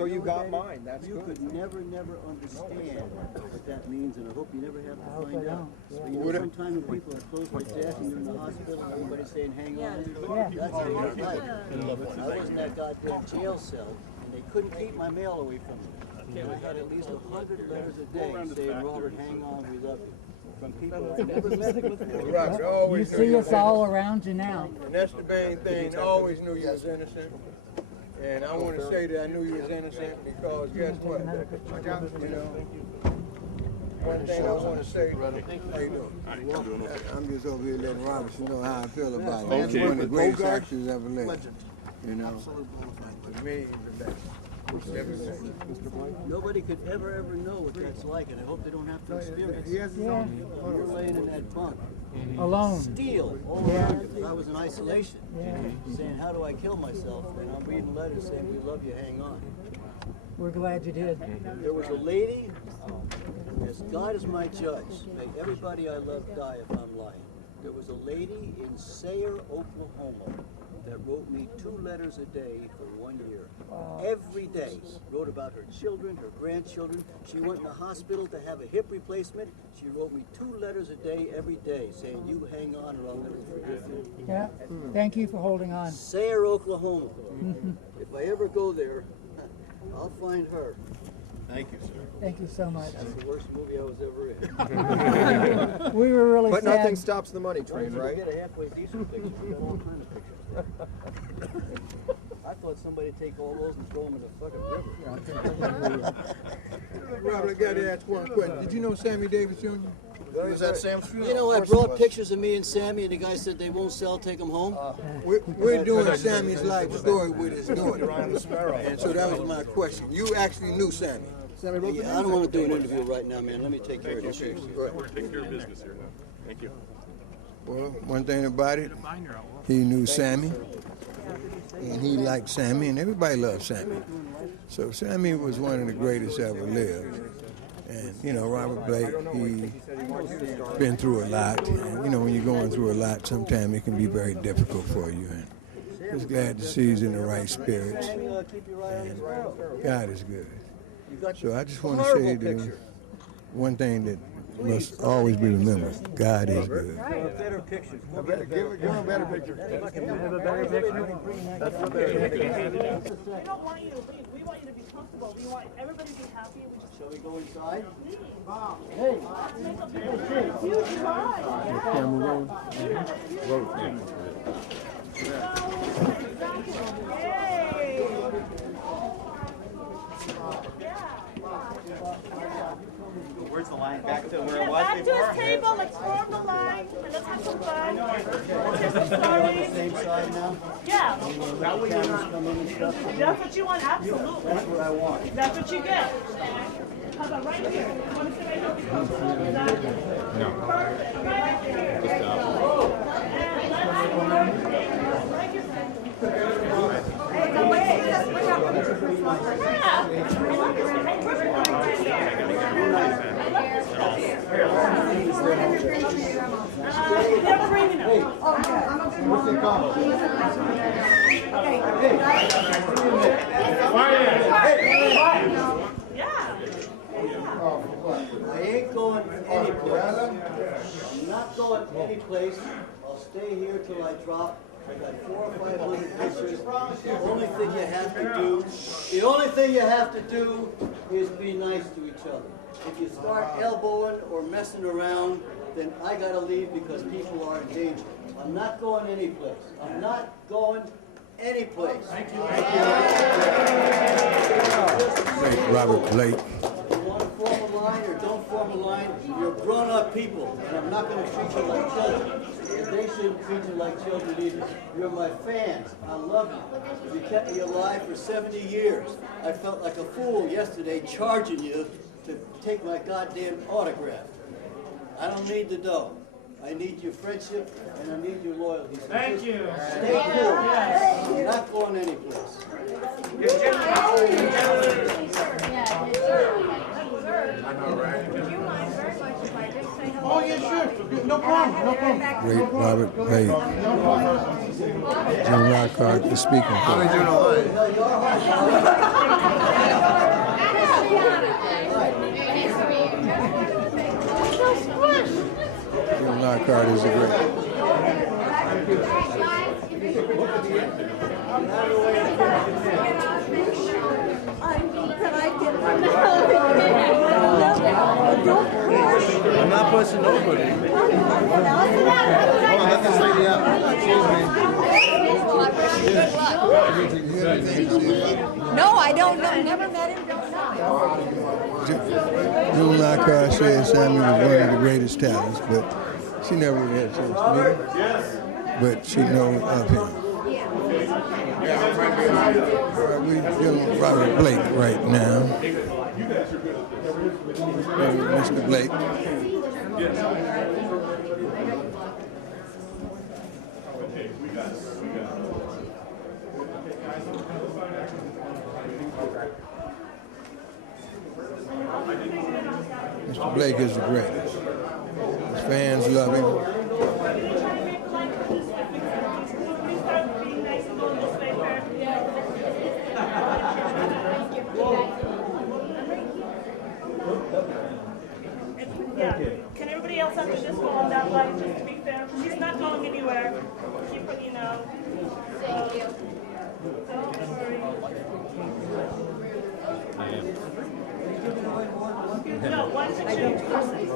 So you got mine. That's You good. could never understand what that means, and I hope you never have to find out. don't. But you know, sometimes when people are close to death and you're in the hospital, and everybody's saying, hang on, that's what it's like. I was in that goddamn jail cell, and they couldn't keep my mail away from me. I got at least 100 letters a day saying, Robert, hang on, we love you. From people I never met before. Robert, I always You knew see you us was all around you now. innocent. And that's the main thing. I always knew you was innocent. And I want to say that I knew you was innocent because guess what? You know, one thing I want to say, how you doing? I'm just over here letting Robertson know how I feel about it. He's one of the greatest actors ever lived. You know, to me, the best. Nobody could ever know what that's like, and I hope they don't have to experience it. Yeah. You're laying in that bunk. Alone. Steel all around you, because I was in isolation. Saying, how do I kill myself? And I'm reading letters saying, we love you, hang on. We're glad you did. There was a lady, as God is my judge, may everybody I love die if I'm lying. There was a lady in Sayre, Oklahoma, that wrote me 2 letters a day for 1 year. Every day. Wrote about her children, her grandchildren. She went in the hospital to have a hip replacement. She wrote me 2 letters a day every day saying, you hang on or I'll never forgive you. Yeah. Thank you for holding on. Sayre, Oklahoma. If I ever go there, I'll find her. Thank you, sir. Thank you so much. That's the worst movie I was ever in. We were really But sad. nothing stops the money train, Right? right? Get a halfway decent picture. We got all kind of pictures there. I thought somebody'd take all those and throw them in the fucking river. Robert, I got to ask one question. Did you know Sammy Davis Jr.? Was that Sam's funeral? You know, I brought pictures of me and Sammy, and the guy said they won't sell, take them home. We're doing Sammy's life story with his daughter. And so that was my question. You actually knew Sammy? Yeah, I don't want to do an interview right now, man. Let me take care of this. Take care of business here. Thank you. Well, one thing about it, he knew Sammy, and he liked Sammy, and everybody loved Sammy. So Sammy was one of the greatest ever lived. And, you know, Robert Blake, he's been through a lot. And, you know, when you're going through a lot, sometimes it can be very difficult for you. And just glad to see he's in the right spirits. And God is good. So I just want to say that one thing that must always be remembered, God is good. Better pictures. Give him a better picture. Have a better picture? We don't want you to leave. We want you to be comfortable. We want everybody to be happy. We just Shall we go inside? huge pride. Where's the line? Back to where it was Back to before? his table. Let's form the line and let's have some fun. Let's hear some stories. Same side now? Yeah. Cameras come in and stuff. That's what you want. Absolutely. That's what I want. That's what you get. How about right here? You want to sit right here? No. Perfect. Right here. And let's like your friend. They're bringing it. I ain't going any place. I'm not going any place. I'll stay here till I drop. I got 400 or 500 pictures. The only thing you have to do is be nice to each other. If you start elbowing or messing around, then I gotta leave because people are in danger. I'm not going any place. I'm not going any place. Thank you. Thank Robert Blake. You want to form a line or don't form a line, you're grown-up people, and I'm not going to treat you like children. And they shouldn't treat you like children either. You're my fans. I love you. You kept me alive for 70 years. I felt like a fool yesterday charging you to take my goddamn autograph. I don't need the dough. I need your friendship and I need your loyalty. So Thank you. Stay cool. I'm not going anyplace. Oh, yeah, sure. No problem. No problem. Great Robert Blake. Jim Lockhart, the speaking for. How are we doing all right? Carter's the great. I'm not pushing nobody. Hold on, let this lady out. No, I don't know. Never met him. Don't know. June Lockhart said Sammy was one of the greatest talents, but she never really had a chance to meet him. But she knows of him. We're dealing with Robert Blake right now. Mr. Blake. Mr. Blake is the greatest. His fans love him. Yeah. Can everybody else under this go on that line, just to be fair? She's not going anywhere. Keep her, you know. Thank you. Don't worry. No, one to two persons.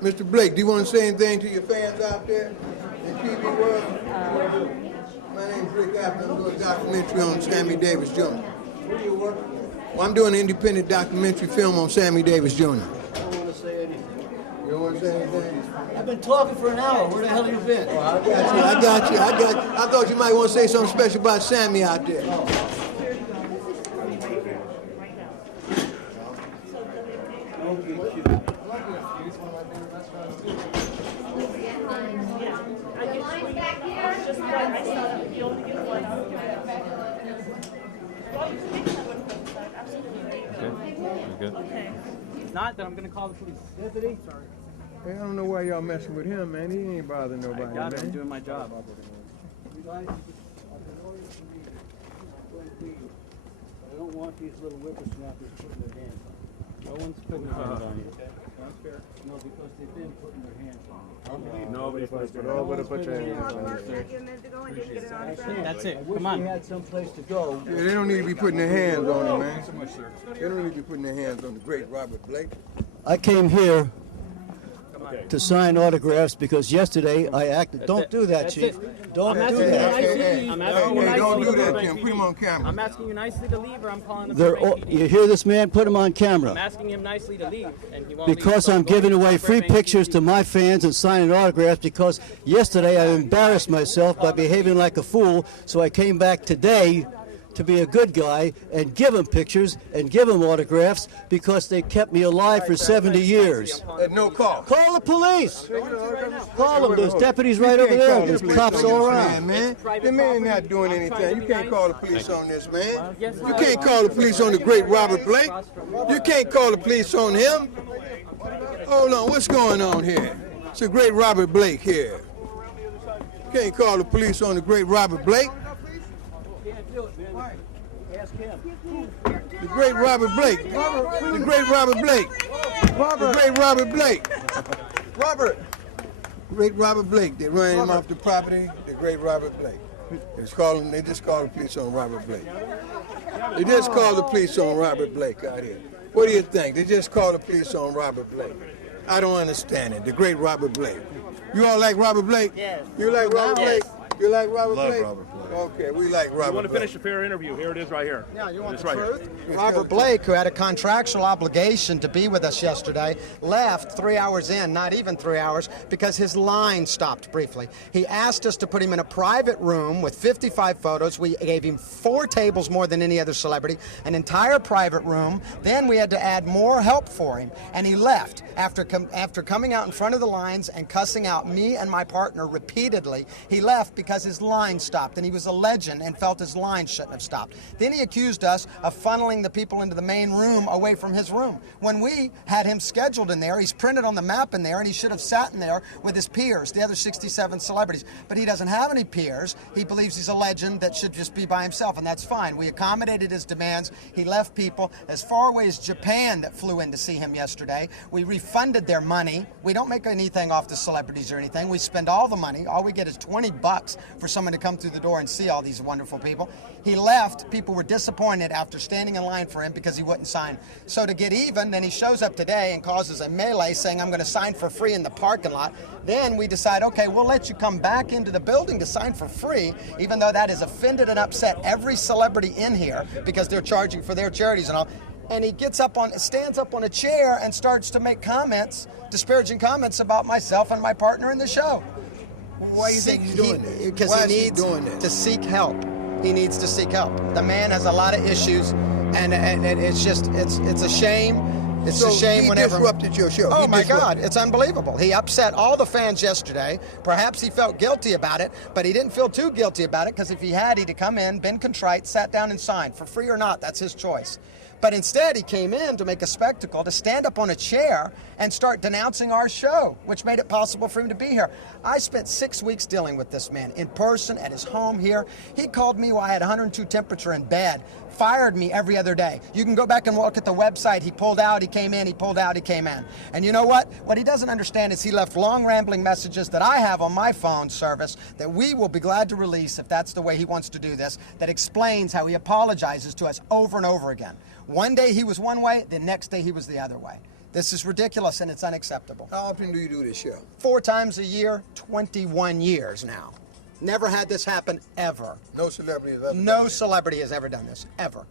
Mr. Blake, do you want to say anything to your fans out there in TV world? My name's Rick Apple. I'm doing a documentary on Sammy Davis Jr. Who do you work for? Well, I'm doing an independent documentary film on Sammy Davis Jr. I don't want to say anything. You don't want to say anything? I've been talking for an hour. Where the hell have you been? I got you. I thought you might want to say something special about Sammy out there. Not that I'm gonna call the police. Deputy? Sorry. Hey, I don't know why y'all messing with him, man. He ain't bothering nobody, I got it. I'm man. doing my job. I don't want these little whippersnappers putting their hands on you. No one's putting their hands on you. That's fair. No, because they've been putting their hands on you. Nobody's supposed to nobody put your hands on you. That's it. I wish Come on. we had some place to go. Yeah, they don't need to be putting their hands on him, man. They don't need to be putting their hands on the great Robert Blake. I came here to sign autographs because yesterday I acted. Don't do that, Chief. Don't do that. I'm asking you Hey, don't do nicely that, to Tim. Put him on camera. I'm asking you nicely to leave, or I'm calling the They're all, Burbank you PD. hear this man? Put him on I'm camera. asking him nicely to leave, and he won't Because leave. I'm So go giving to away free Burbank pictures PD. to my fans and signing autographs because yesterday I embarrassed myself by behaving like a fool, so I came back today to be a good guy and give them pictures and give them autographs because they kept me alive for 70 years. At no cost. Call the police! Call them. There's deputies right over there. There's cops all around. Man, the man not doing anything. You can't call the police on this, man. Yes, You can't call the police on the great Robert Blake. You can't call the police on him. Hold on, what's going on here? It's the great Robert Blake here. You can't call the police on the great Robert Blake. The great Robert Blake. The great Robert Blake. The great Robert Blake. Robert. Great Robert Blake. They ran him off the property. The great Robert Blake. They just called the police on Robert Blake. They just called the police on Robert Blake out here. What do you think? They just called the police on Robert Blake. I don't understand it. The great Robert Blake. You all like Robert Blake? Yes. You like Robert Blake? You like Robert Love Blake? Robert Blake. Okay, we like Robert You want to Blake. finish a fair interview? Here it is right here. Yeah, you want It's the right truth? here. Robert Blake, who had a contractual obligation to be with us yesterday, left 3 hours in, not even 3 hours, because his line stopped briefly. He asked us to put him in a private room with 55 photos. We gave him 4 tables more than any other celebrity, an entire private room. Then we had to add more help for him, and he left after coming out in front of the lines and cussing out me and my partner repeatedly. He left because his line stopped, and he was was a legend and felt his line shouldn't have stopped. Then he accused us of funneling the people into the main room away from his room. When we had him scheduled in there, he's printed on the map in there, and he should have sat in there with his peers, the other 67 celebrities. But he doesn't have any peers. He believes he's a legend that should just be by himself, and that's fine. We accommodated his demands. He left people as far away as Japan that flew in to see him yesterday. We refunded their money. We don't make anything off the celebrities or anything. We spend all the money. All we get is $20 for someone to come through the door and see all these wonderful people. He left. People were disappointed after standing in line for him because he wouldn't sign. So to get even, then he shows up today and causes a melee saying, I'm going to sign for free in the parking lot. Then we decide, okay, we'll let you come back into the building to sign for free, even though that has offended and upset every celebrity in here because they're charging for their charities and all. And he stands up on a chair and starts to make comments, disparaging comments about myself and my partner in the show. Why do you think he's doing that? Because Why he is needs doing that? to seek help. He needs to seek help. The man has a lot of issues, and it's a shame. It's a shame he whenever disrupted your show. Oh He my disrupted. God, it's unbelievable. He upset all the fans yesterday. Perhaps he felt guilty about it, but he didn't feel too guilty about it because if he had, he'd have come in, been contrite, sat down and signed for free or not. That's his choice. But instead, he came in to make a spectacle, to stand up on a chair and start denouncing our show, which made it possible for him to be here. I spent 6 weeks dealing with this man in person at his home here. He called me while I had 102 temperature in bed, fired me every other day. You can go back and look at the website. He pulled out, he came in, he pulled out, he came in. And you know what? What he doesn't understand is he left long rambling messages that I have on my phone service that we will be glad to release if that's the way he wants to do this, that explains how he apologizes to us over and over again. One day he was one way, the next day he was the other way. This is ridiculous and it's unacceptable. How often do you do this show? 4 times a year, 21 years now. Never had this happen ever. No celebrity has ever done No this. celebrity has ever done this, ever.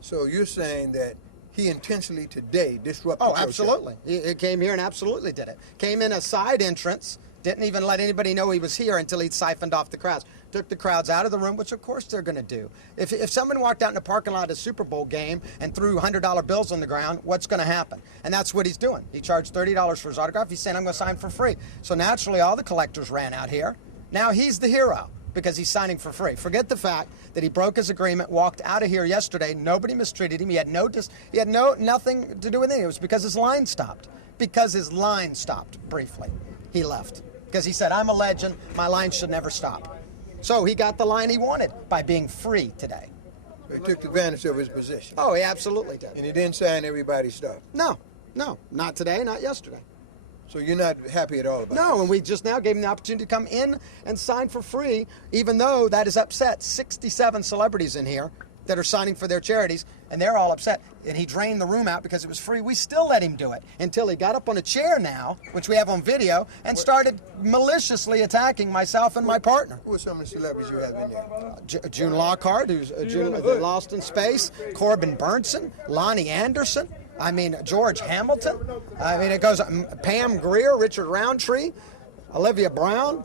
So you're saying that he intentionally today disrupted Oh, your absolutely. show? He came here and absolutely did it. Came in a side entrance, didn't even let anybody know he was here until he'd siphoned off the crowds. Took the crowds out of the room, which of course they're going to do. If someone walked out in the parking lot at a Super Bowl game and threw $100 bills on the ground, what's going to happen? And that's what he's doing. He charged $30 for his autograph. He's saying, I'm going to sign for free. So naturally, all the collectors ran out here. Now he's the hero because he's signing for free. Forget the fact that he broke his agreement, walked out of here yesterday. Nobody mistreated him. He had nothing to do with it. It was because his line stopped. Because his line stopped briefly. He left. Because he said, I'm a legend. My line should never stop. So he got the line he wanted by being free today. He took advantage of his position. Oh, he absolutely did. And he didn't sign everybody's stuff. No, not today, not yesterday. So you're not happy at all about it? No, and we just now gave him the opportunity to come in and sign for free, even though that has upset 67 celebrities in here that are signing for their charities, and they're all upset. And he drained the room out because it was free. We still let him do it until he got up on a chair now, which we have on video, and started maliciously attacking myself and my partner. Who are some of the celebrities you have in there? June Lockhart, who's Lost in Space, Corbin Burnson, Lonnie Anderson, George Hamilton. It goes, Pam Grier, Richard Roundtree, Olivia Brown.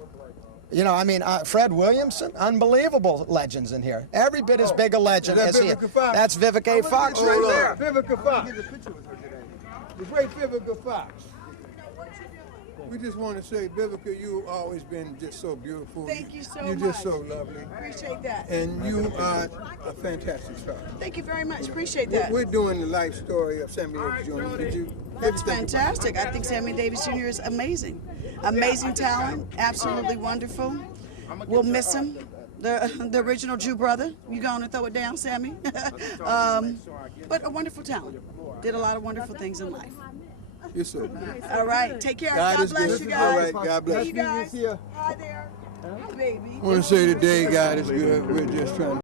Fred Williamson, unbelievable legends in here. Every bit as big a legend as he is. That's Vivica Fox right there. Vivica Fox. The great Vivica Fox. We just want to say, Vivica, you've always been just so beautiful. Thank you so You're much. just so lovely. Appreciate that. And you are a fantastic star. Thank you very much. Appreciate that. We're doing the life story of Sammy Davis Jr. Did you? That's fantastic. I think Sammy Davis Jr. is amazing. Amazing talent. Absolutely wonderful. We'll miss him. The original Jew brother. You going to throw it down, Sammy? But a wonderful talent. Did a lot of wonderful things in life. Yes, sir. All right. Take care. God God is bless good. you guys. All right. God bless Hey, you guys. Hi there. Hi, baby. I want to say today, God is good. We're just trying to